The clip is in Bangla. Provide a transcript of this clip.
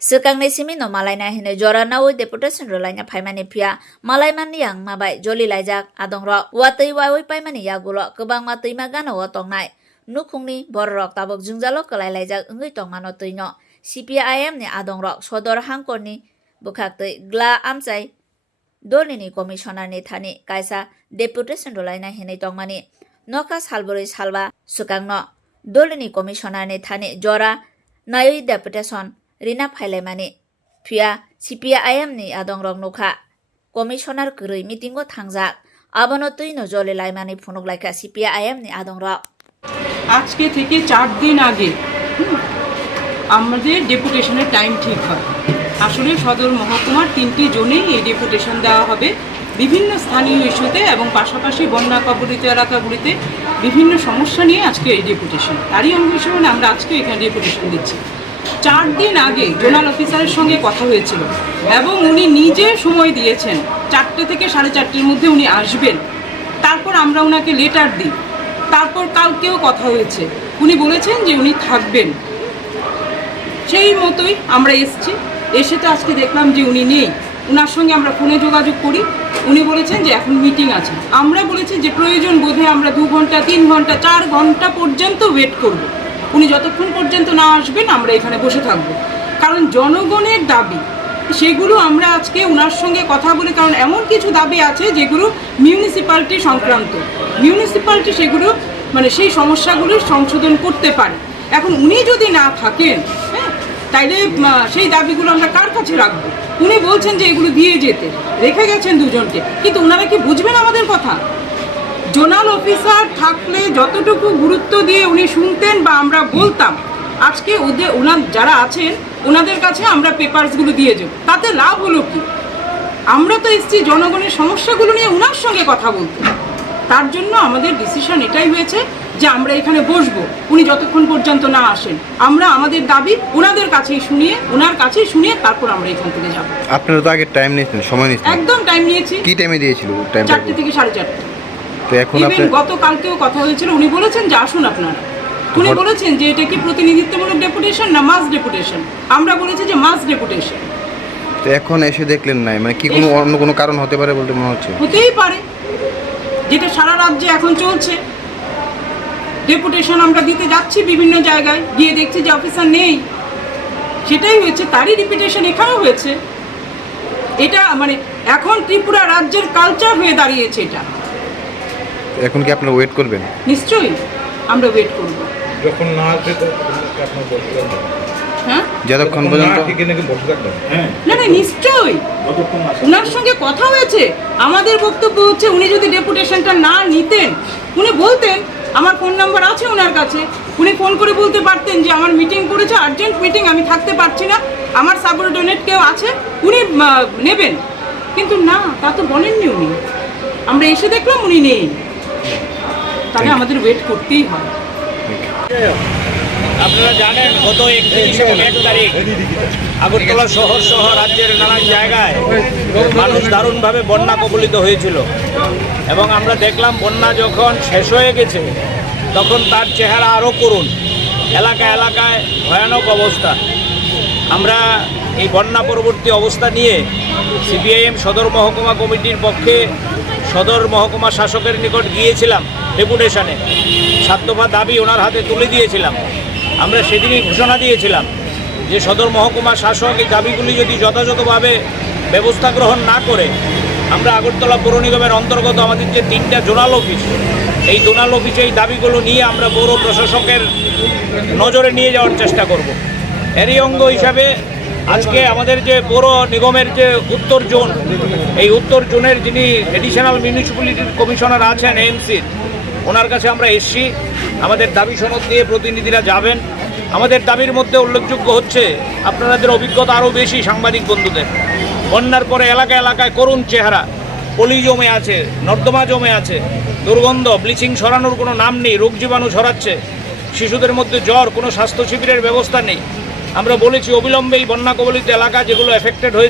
Sekang ni simi no malai na hine jora na oi deputation rolai na phaimani phia malai man yang mabai joli laijak adong ro watei wa oi paimani yagulo kebang ma tuima gano wa tongnai nukhungni borok tabok jungjalo kalai laijak ngui tongmano tuino CPIM ni adong ro sodor hangkorni bukhak tei gla amchai dolini commissioner ni thani kaisa deputation rolai na hine tongmani noka salbori salba sukangno dolini commissioner ni thani jora nai deputation Rina Pailemani Pia CPIM ni adong rong nukha Commissioner Kurui meetingo thangjak Abono tuino jole laimani phunuk laika CPIM ni adong rok আজকে থেকে 4 দিন আগে আমাদের ডেপুটেশনের টাইম ঠিক হয় আসলে সদর মহকুমার 3টি জোনেই এই ডেপুটেশন দেওয়া হবে বিভিন্ন স্থানীয় ইস্যুতে এবং পাশাপাশি বন্যা কবলিত এলাকাগুলিতে বিভিন্ন সমস্যা নিয়ে আজকে এই ডেপুটেশন তারই অঙ্গ হিসেবে আমরা আজকে এখানে ডেপুটেশন দিচ্ছি 4 দিন আগে জোনাল অফিসারের সঙ্গে কথা হয়েছিল এবং উনি নিজে সময় দিয়েছেন 4টে থেকে 4:30-এর মধ্যে উনি আসবেন তারপর আমরা ওনাকে লেটার দিই তারপর কালকেও কথা হয়েছে উনি বলেছেন যে উনি থাকবেন সেই মতোই আমরা এসে তো আজকে দেখলাম যে উনি নেই ওনার সঙ্গে আমরা ফোনে যোগাযোগ করি উনি বলেছেন যে এখন মিটিং আছে আমরা বলেছি যে প্রয়োজন বোধে আমরা 2 ঘন্টা 3 ঘন্টা 4 ঘন্টা পর্যন্ত ওয়েট করব উনি যতক্ষণ পর্যন্ত না আসবেন আমরা এখানে বসে থাকব কারণ জনগণের দাবি সেগুলো আমরা আজকে ওনার সঙ্গে কথা বলে কারণ এমন কিছু দাবি আছে যেগুলো মিউনিসিপ্যালিটি সংক্রান্ত মিউনিসিপ্যালিটি সেগুলো মানে সেই সমস্যাগুলো সংশোধন করতে পারে এখন উনি যদি না থাকেন হ্যাঁ তাইলে সেই দাবিগুলো আমরা কার কাছে রাখবো উনি বলছেন যে এগুলো দিয়ে যেতে রেখে গেছেন দুজনকে কিন্তু ওনারা কি বুঝবেন আমাদের কথা জোনাল অফিসার থাকলে যতটুকু গুরুত্ব দিয়ে উনি শুনতেন বা আমরা বলতাম আজকে ওনার যারা আছেন ওনাদের কাছে আমরা পেপারসগুলো দিয়ে যাব তাতে লাভ হলো কি আমরা তো এসছি জনগণের সমস্যাগুলো নিয়ে ওনার সঙ্গে কথা বলতে তার জন্য আমাদের ডিসিশন এটাই হয়েছে যে আমরা এখানে বসবো উনি যতক্ষণ পর্যন্ত না আসেন আমরা আমাদের দাবি ওনাদের কাছেই শুনিয়ে ওনার কাছেই শুনিয়ে তারপর আমরা এখান থেকে যাব আপনারা তো আগে টাইম নিয়েছেন সময় নিয়েছেন একদম টাইম নিয়েছি কি টাইমে দিয়েছিল টাইমটা 4টে থেকে 4:30 তো এখন আপনি গতকালকেও কথা হয়েছিল উনি বলেছেন যে আসুন আপনারা উনি বলেছেন যে এটা কি প্রতিনিধিত্বমূলক ডেপুটেশন না মাস ডেপুটেশন আমরা বলেছি যে মাস ডেপুটেশন তো এখন এসে দেখলেন না মানে কি কোনো অন্য কোনো কারণ হতে পারে বলতে মনে হচ্ছে হতেই পারে যেটা সারা রাজ্যে এখন চলছে ডেপুটেশন আমরা দিতে যাচ্ছি বিভিন্ন জায়গায় গিয়ে দেখছি যে অফিসার নেই সেটাই হয়েছে তারই রিপিটেশন এখানেও হয়েছে এটা মানে এখন ত্রিপুরা রাজ্যের কালচার হয়ে দাঁড়িয়েছে এটা এখন কি আপনারা ওয়েট করবেন নিশ্চয়ই আমরা ওয়েট করব যখন না আসবে তো আপনার বসে থাকবেন হ্যাঁ যতক্ষণ পর্যন্ত ঠিক নাকি বসে থাকবেন হ্যাঁ না নিশ্চয়ই যতক্ষণ আসে ওনার সঙ্গে কথা হয়েছে আমাদের বক্তব্য হচ্ছে উনি যদি ডেপুটেশনটা না নিতেন উনি বলতেন আমার ফোন নাম্বার আছে ওনার কাছে উনি ফোন করে বলতে পারতেন যে আমার মিটিং পড়েছে আর্জেন্ট মিটিং আমি থাকতে পারছি না আমার সাবঅর্ডিনেট কেউ আছে উনি নেবেন কিন্তু না তা তো বলেননি উনি আমরা এসে দেখলাম উনি নেই তাহলে আমাদের ওয়েট করতেই হয় আপনারা জানেন গত 31 এবং 1 তারিখ আগরতলা শহর সহ রাজ্যের নানান জায়গায় মানুষ দারুণভাবে বন্যা কবলিত হয়েছিল এবং আমরা দেখলাম বন্যা যখন শেষ হয়ে গেছে তখন তার চেহারা আরও করুণ এলাকায় এলাকায় ভয়ানক অবস্থা আমরা এই বন্যা পরবর্তী অবস্থা নিয়ে সিপিআইএম সদর মহকুমা কমিটির পক্ষে সদর মহকুমা শাসকের নিকট গিয়েছিলাম ডেপুটেশনে 7 দফা দাবি ওনার হাতে তুলে দিয়েছিলাম আমরা সেদিনই ঘোষণা দিয়েছিলাম যে সদর মহকুমা শাসক এই দাবিগুলি যদি যথাযথভাবে ব্যবস্থা গ্রহণ না করে আমরা আগরতলা পৌর নিগমের অন্তর্গত আমাদের যে 3টা জোনাল অফিস এই জোনাল অফিসে এই দাবিগুলো নিয়ে আমরা পৌর প্রশাসকের নজরে নিয়ে যাওয়ার চেষ্টা করব এরই অঙ্গ হিসাবে আজকে আমাদের যে পৌর নিগমের যে উত্তর জোন এই উত্তর জোনের যিনি এডিশনাল মিউনিসিপ্যালিটির কমিশনার আছেন এএমসির ওনার কাছে আমরা এসছি আমাদের দাবি সনদ দিয়ে প্রতিনিধিরা যাবেন আমাদের দাবির মধ্যে উল্লেখযোগ্য হচ্ছে আপনাদের অভিজ্ঞতা আরও বেশি সাংবাদিক বন্ধুদের বন্যার পরে এলাকায় এলাকায় করুণ চেহারা পলি জমে আছে নর্দমা জমে আছে দুর্গন্ধ ব্লিচিং ছড়ানোর কোনো নাম নেই রোগ জীবাণু ছড়াচ্ছে শিশুদের মধ্যে জ্বর কোনো স্বাস্থ্য শিবিরের ব্যবস্থা নেই আমরা বলেছি অবিলম্বে এই বন্যা কবলিত এলাকা যেগুলো এফেক্টেড হয়েছে